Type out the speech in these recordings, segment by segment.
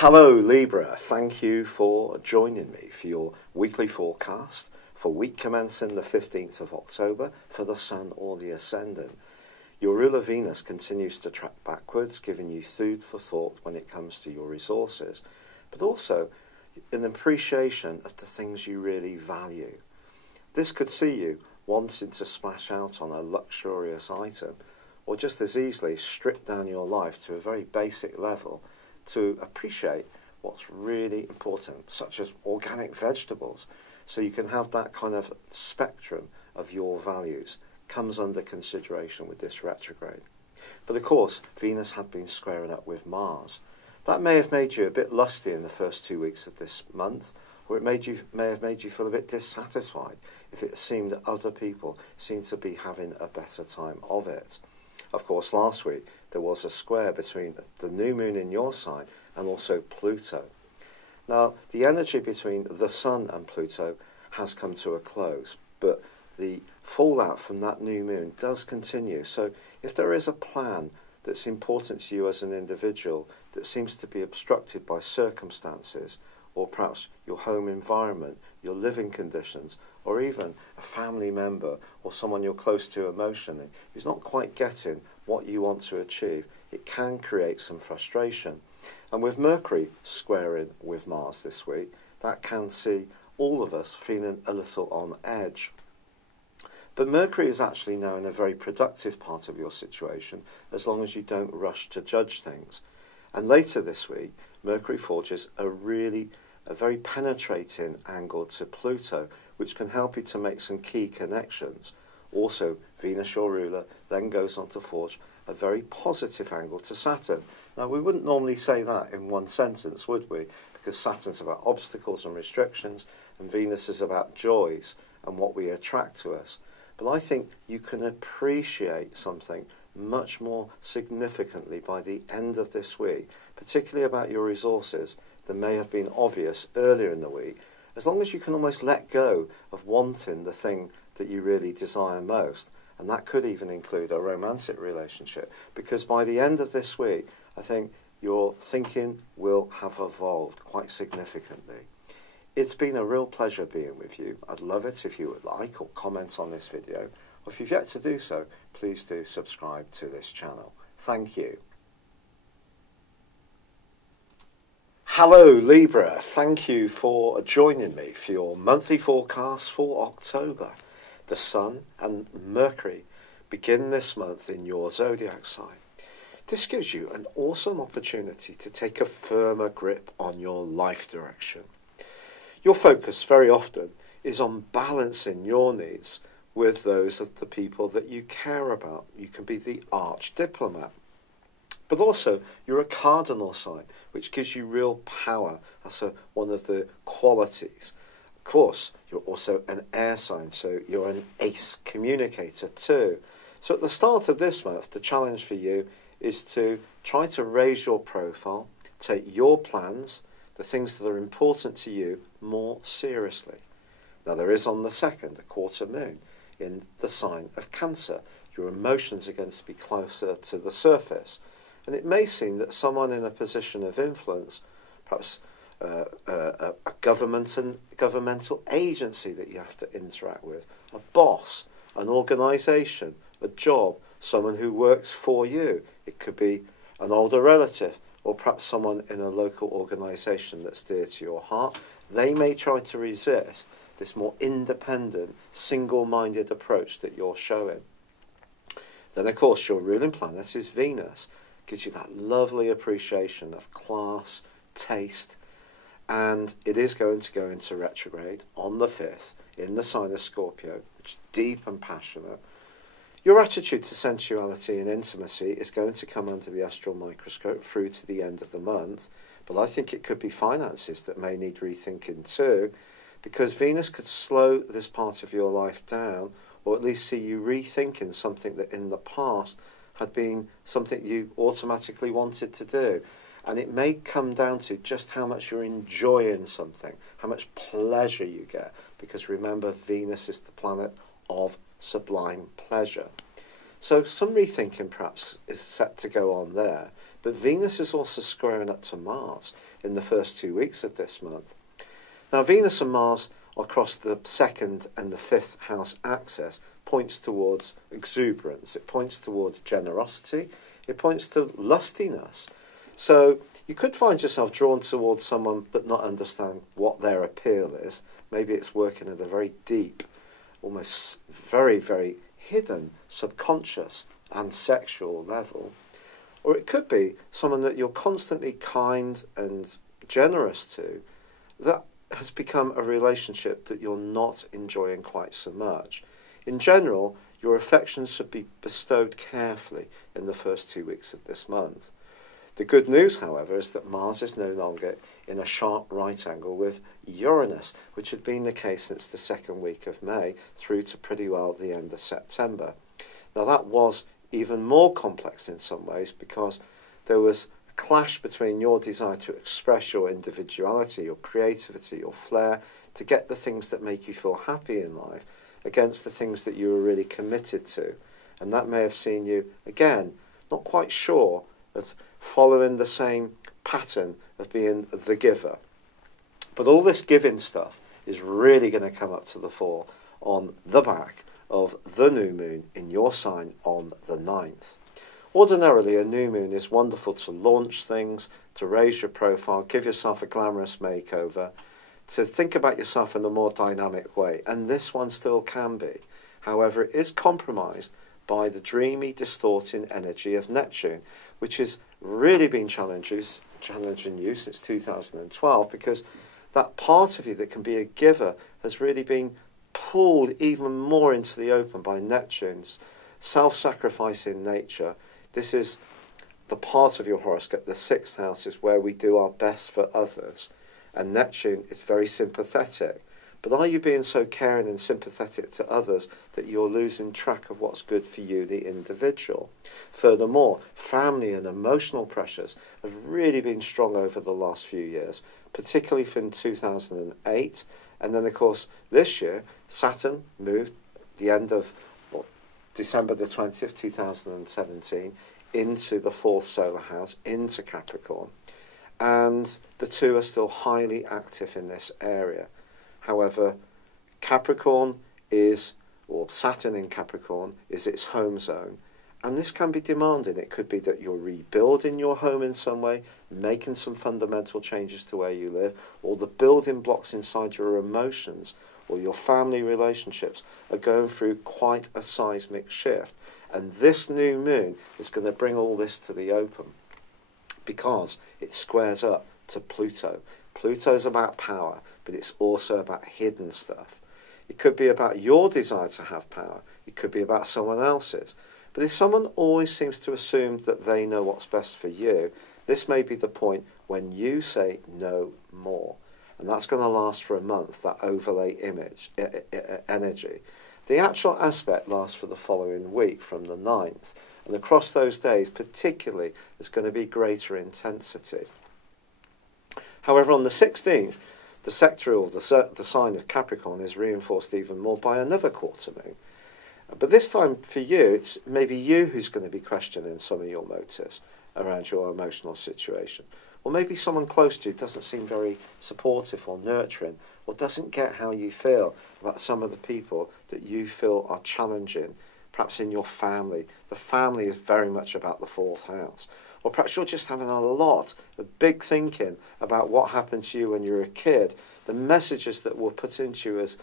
Hello Libra, thank you for joining me for your weekly forecast for week commencing the 15th of October for the Sun or the Ascendant. Your ruler Venus continues to track backwards, giving you food for thought when it comes to your resources, but also an appreciation of the things you really value. This could see you wanting to splash out on a luxurious item, or just as easily strip down your life to a very basic level to appreciate what's really important, such as organic vegetables. So you can have that kind of spectrum of your values comes under consideration with this retrograde. But of course, Venus had been squaring up with Mars. That may have made you a bit lusty in the first 2 weeks of this month, or it may have made you feel a bit dissatisfied if it seemed that other people seemed to be having a better time of it. Of course, last week there was a square between the new moon in your sign and also Pluto. Now, the energy between the Sun and Pluto has come to a close, but the fallout from that new moon does continue. So if there is a plan that's important to you as an individual that seems to be obstructed by circumstances, or perhaps your home environment, your living conditions, or even a family member or someone you're close to emotionally who's not quite getting what you want to achieve, it can create some frustration. And with Mercury squaring with Mars this week, that can see all of us feeling a little on edge. But Mercury is actually now in a very productive part of your situation as long as you don't rush to judge things. And later this week, Mercury forges a very penetrating angle to Pluto, which can help you to make some key connections. Also, Venus, your ruler, then goes on to forge a very positive angle to Saturn. Now, we wouldn't normally say that in one sentence, would we? Because Saturn's about obstacles and restrictions, and Venus is about joys and what we attract to us. But I think you can appreciate something much more significantly by the end of this week, particularly about your resources that may have been obvious earlier in the week, as long as you can almost let go of wanting the thing that you really desire most. And that could even include a romantic relationship, because by the end of this week, I think your thinking will have evolved quite significantly. It's been a real pleasure being with you. I'd love it if you would like or comment on this video, or if you've yet to do so, please do subscribe to this channel. Thank you. Hello Libra, thank you for joining me for your monthly forecast for October. The Sun and Mercury begin this month in your Zodiac sign. This gives you an awesome opportunity to take a firmer grip on your life direction. Your focus very often is on balancing your needs with those of the people that you care about. You can be the arch diplomat. But also, you're a cardinal sign, which gives you real power. That's one of the qualities. Of course, you're also an air sign, so you're an ace communicator too. So at the start of this month, the challenge for you is to try to raise your profile, take your plans, the things that are important to you, more seriously. Now, there is on the 2nd a quarter moon in the sign of Cancer. Your emotions are going to be closer to the surface. And it may seem that someone in a position of influence, perhaps a governmental agency that you have to interact with, a boss, an organisation, a job, someone who works for you. It could be an older relative, or perhaps someone in a local organisation that's dear to your heart. They may try to resist this more independent, single-minded approach that you're showing. Then, of course, your ruling planet is Venus. Gives you that lovely appreciation of class, taste, and it is going to go into retrograde on the 5th in the sign of Scorpio, which is deep and passionate. Your attitude to sensuality and intimacy is going to come under the astral microscope through to the end of the month, but I think it could be finances that may need rethinking too, because Venus could slow this part of your life down, or at least see you rethinking something that in the past had been something you automatically wanted to do. And it may come down to just how much you're enjoying something, how much pleasure you get, because remember, Venus is the planet of sublime pleasure. So some rethinking perhaps is set to go on there. But Venus is also squaring up to Mars in the first 2 weeks of this month. Now, Venus and Mars across the 2nd and the 5th house axis points towards exuberance. It points towards generosity. It points to lustiness. So you could find yourself drawn towards someone but not understand what their appeal is. Maybe it's working at a very deep, almost very, very hidden, subconscious and sexual level. Or it could be someone that you're constantly kind and generous to that has become a relationship that you're not enjoying quite so much. In general, your affections should be bestowed carefully in the first 2 weeks of this month. The good news, however, is that Mars is no longer in a sharp right angle with Uranus, which had been the case since the 2nd week of May through to pretty well the end of September. Now that was even more complex in some ways because there was a clash between your desire to express your individuality, your creativity, your flair, to get the things that make you feel happy in life against the things that you were really committed to. And that may have seen you, again, not quite sure of following the same pattern of being the giver. But all this giving stuff is really going to come up to the fore on the back of the new moon in your sign on the 9th. Ordinarily, a new moon is wonderful to launch things, to raise your profile, give yourself a glamorous makeover, to think about yourself in a more dynamic way, and this one still can be. However, it is compromised by the dreamy, distorting energy of Neptune, which has really been challenging you since 2012, because that part of you that can be a giver has really been pulled even more into the open by Neptune's self-sacrificing nature. This is the part of your horoscope, the 6th house, is where we do our best for others, and Neptune is very sympathetic. But are you being so caring and sympathetic to others that you're losing track of what's good for you, the individual? Furthermore, family and emotional pressures have really been strong over the last few years, particularly from 2008. And then, of course, this year, Saturn moved the end of December the 20th, 2017, into the 4th solar house, into Capricorn. And the two are still highly active in this area. However, Capricorn is, or Saturn in Capricorn, is its home zone. And this can be demanding. It could be that you're rebuilding your home in some way, making some fundamental changes to where you live, or the building blocks inside your emotions or your family relationships are going through quite a seismic shift. And this new moon is going to bring all this to the open because it squares up to Pluto. Pluto's about power, but it's also about hidden stuff. It could be about your desire to have power. It could be about someone else's. But if someone always seems to assume that they know what's best for you, this may be the point when you say no more. And that's going to last for a month, that overlay energy. The actual aspect lasts for the following week from the 9th. And across those days, particularly, there's going to be greater intensity. However, on the 16th, the sector, or the sign of Capricorn, is reinforced even more by another quarter moon. But this time for you, it's maybe you who's going to be questioning some of your motives around your emotional situation. Or maybe someone close to you doesn't seem very supportive or nurturing, or doesn't get how you feel about some of the people that you feel are challenging, perhaps in your family. The family is very much about the 4th house. Or perhaps you're just having a lot of big thinking about what happened to you when you were a kid, the messages that were put into you as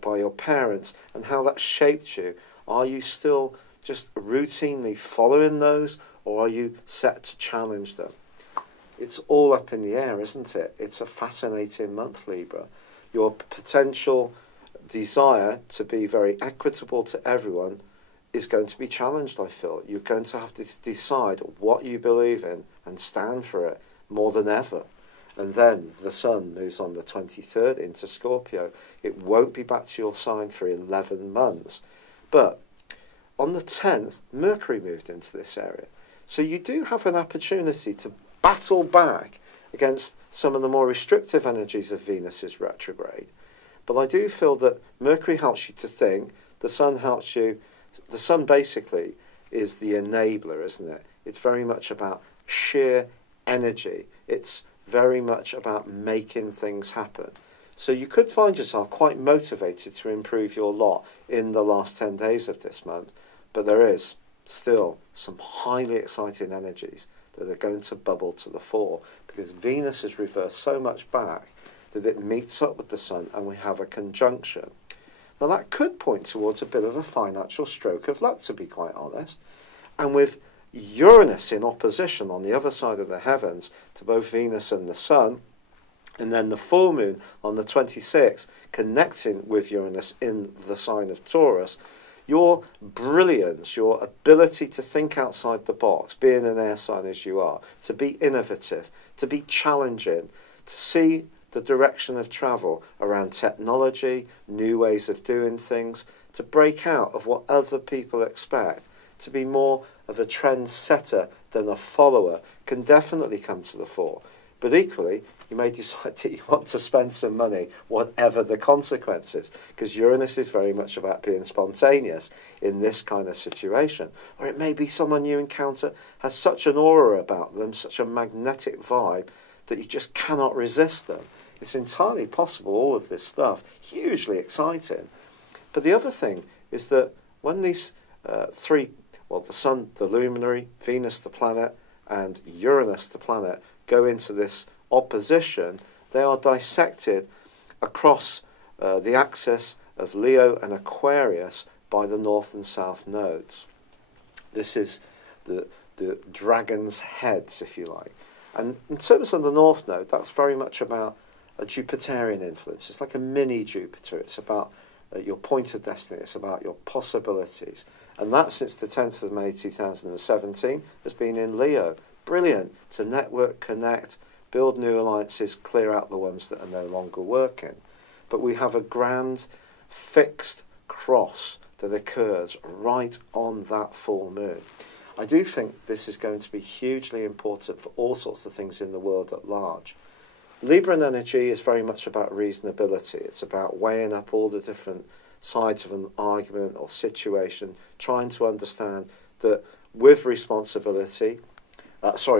by your parents and how that shaped you. Are you still just routinely following those, or are you set to challenge them? It's all up in the air, isn't it? It's a fascinating month, Libra. Your potential desire to be very equitable to everyone is going to be challenged, I feel. You're going to have to decide what you believe in and stand for it more than ever. And then the sun moves on the 23rd into Scorpio. It won't be back to your sign for 11 months. But on the 10th, Mercury moved into this area. So you do have an opportunity to battle back against some of the more restrictive energies of Venus's retrograde. But I do feel that Mercury helps you to think, the sun helps you. The sun basically is the enabler, isn't it? It's very much about sheer energy. It's very much about making things happen. So you could find yourself quite motivated to improve your lot in the last 10 days of this month, but there is still some highly exciting energies that are going to bubble to the fore, because Venus is reversed so much back that it meets up with the Sun and we have a conjunction. Now that could point towards a bit of a financial stroke of luck, to be quite honest. And with Uranus in opposition on the other side of the heavens to both Venus and the Sun, and then the full moon on the 26th connecting with Uranus in the sign of Taurus, your brilliance, your ability to think outside the box, being an air sign as you are, to be innovative, to be challenging, to see the direction of travel around technology, new ways of doing things, to break out of what other people expect, to be more of a trendsetter than a follower, can definitely come to the fore. But equally, you may decide that you want to spend some money, whatever the consequences, because Uranus is very much about being spontaneous in this kind of situation. Or it may be someone you encounter has such an aura about them, such a magnetic vibe, that you just cannot resist them. It's entirely possible, all of this stuff, hugely exciting. But the other thing is that when these three, well, the Sun, the luminary, Venus, the planet, and Uranus, the planet, go into this opposition, they are dissected across the axis of Leo and Aquarius by the north and south nodes. This is the dragon's heads, if you like. And in terms of the north node, that's very much about a Jupiterian influence. It's like a mini Jupiter. It's about your point of destiny. It's about your possibilities. And that, since the 10th of May 2017, has been in Leo. Brilliant to network, connect, build new alliances, clear out the ones that are no longer working. But we have a grand fixed cross that occurs right on that full moon. I do think this is going to be hugely important for all sorts of things in the world at large. Libran energy is very much about reasonability. It's about weighing up all the different sides of an argument or situation, trying to understand that with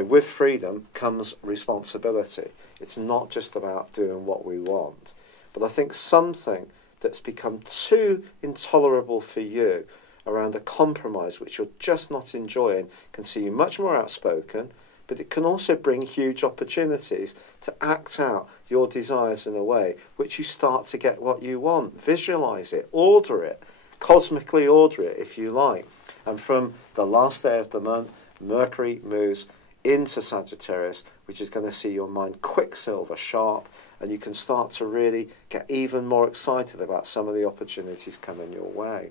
with freedom comes responsibility. It's not just about doing what we want. But I think something that's become too intolerable for you around a compromise which you're just not enjoying can see you much more outspoken, but it can also bring huge opportunities to act out your desires in a way which you start to get what you want. Visualize it, order it, cosmically order it if you like. And from the last day of the month, Mercury moves into Sagittarius, which is going to see your mind quicksilver sharp, and you can start to really get even more excited about some of the opportunities coming your way.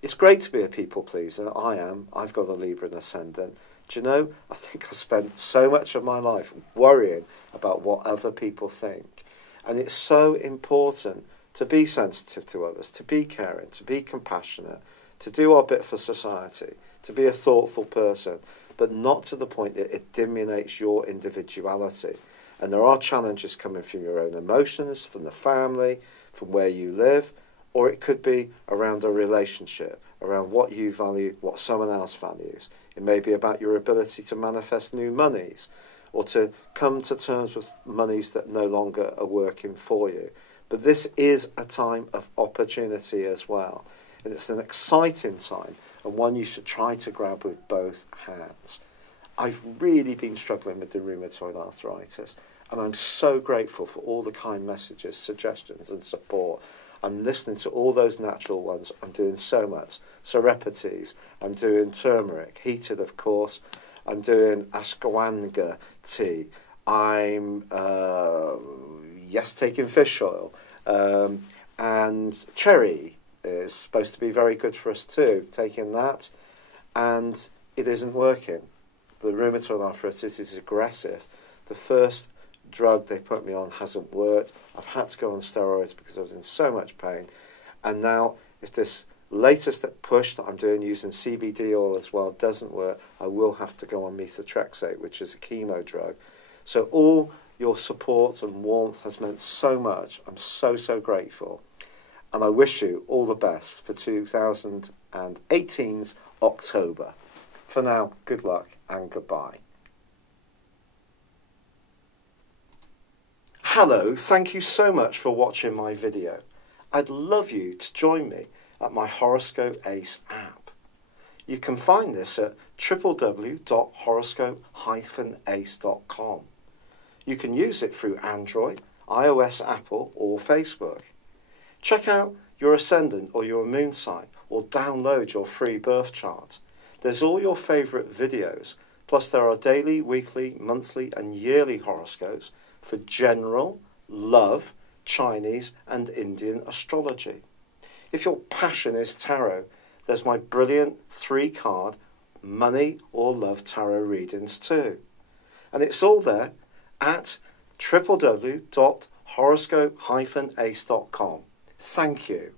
It's great to be a people pleaser. I am. I've got a Libra ascendant. Do you know, I think I spent so much of my life worrying about what other people think. And it's so important to be sensitive to others, to be caring, to be compassionate, to do our bit for society, to be a thoughtful person, but not to the point that it diminishes your individuality. And there are challenges coming from your own emotions, from the family, from where you live, or it could be around a relationship, around what you value, what someone else values. It may be about your ability to manifest new monies, or to come to terms with monies that no longer are working for you. But this is a time of opportunity as well. And it's an exciting time, and one you should try to grab with both hands. I've really been struggling with the rheumatoid arthritis, and I'm so grateful for all the kind messages, suggestions and support. I'm listening to all those natural ones. I'm doing so much. Serepites, I'm doing turmeric, heated of course. I'm doing ashwagandha tea. I'm, taking fish oil. And cherry is supposed to be very good for us too, taking that. And it isn't working. The rheumatoid arthritis is aggressive. The first drug they put me on hasn't worked. I've had to go on steroids because I was in so much pain. And now, if this latest push that I'm doing using CBD oil as well doesn't work, I will have to go on methotrexate, which is a chemo drug. So all your support and warmth has meant so much. I'm so, so grateful. And I wish you all the best for and 18th October. For now, good luck and goodbye. Hello, thank you so much for watching my video. I'd love you to join me at my Horoscope Ace app. You can find this at www.horoscope-ace.com. You can use it through Android, iOS, Apple or Facebook. Check out your ascendant or your moon sign or download your free birth chart. There's all your favourite videos, plus there are daily, weekly, monthly and yearly horoscopes for general, love, Chinese and Indian astrology. If your passion is tarot, there's my brilliant 3-card money or love tarot readings too. And it's all there at www.horoscope-ace.com. Thank you.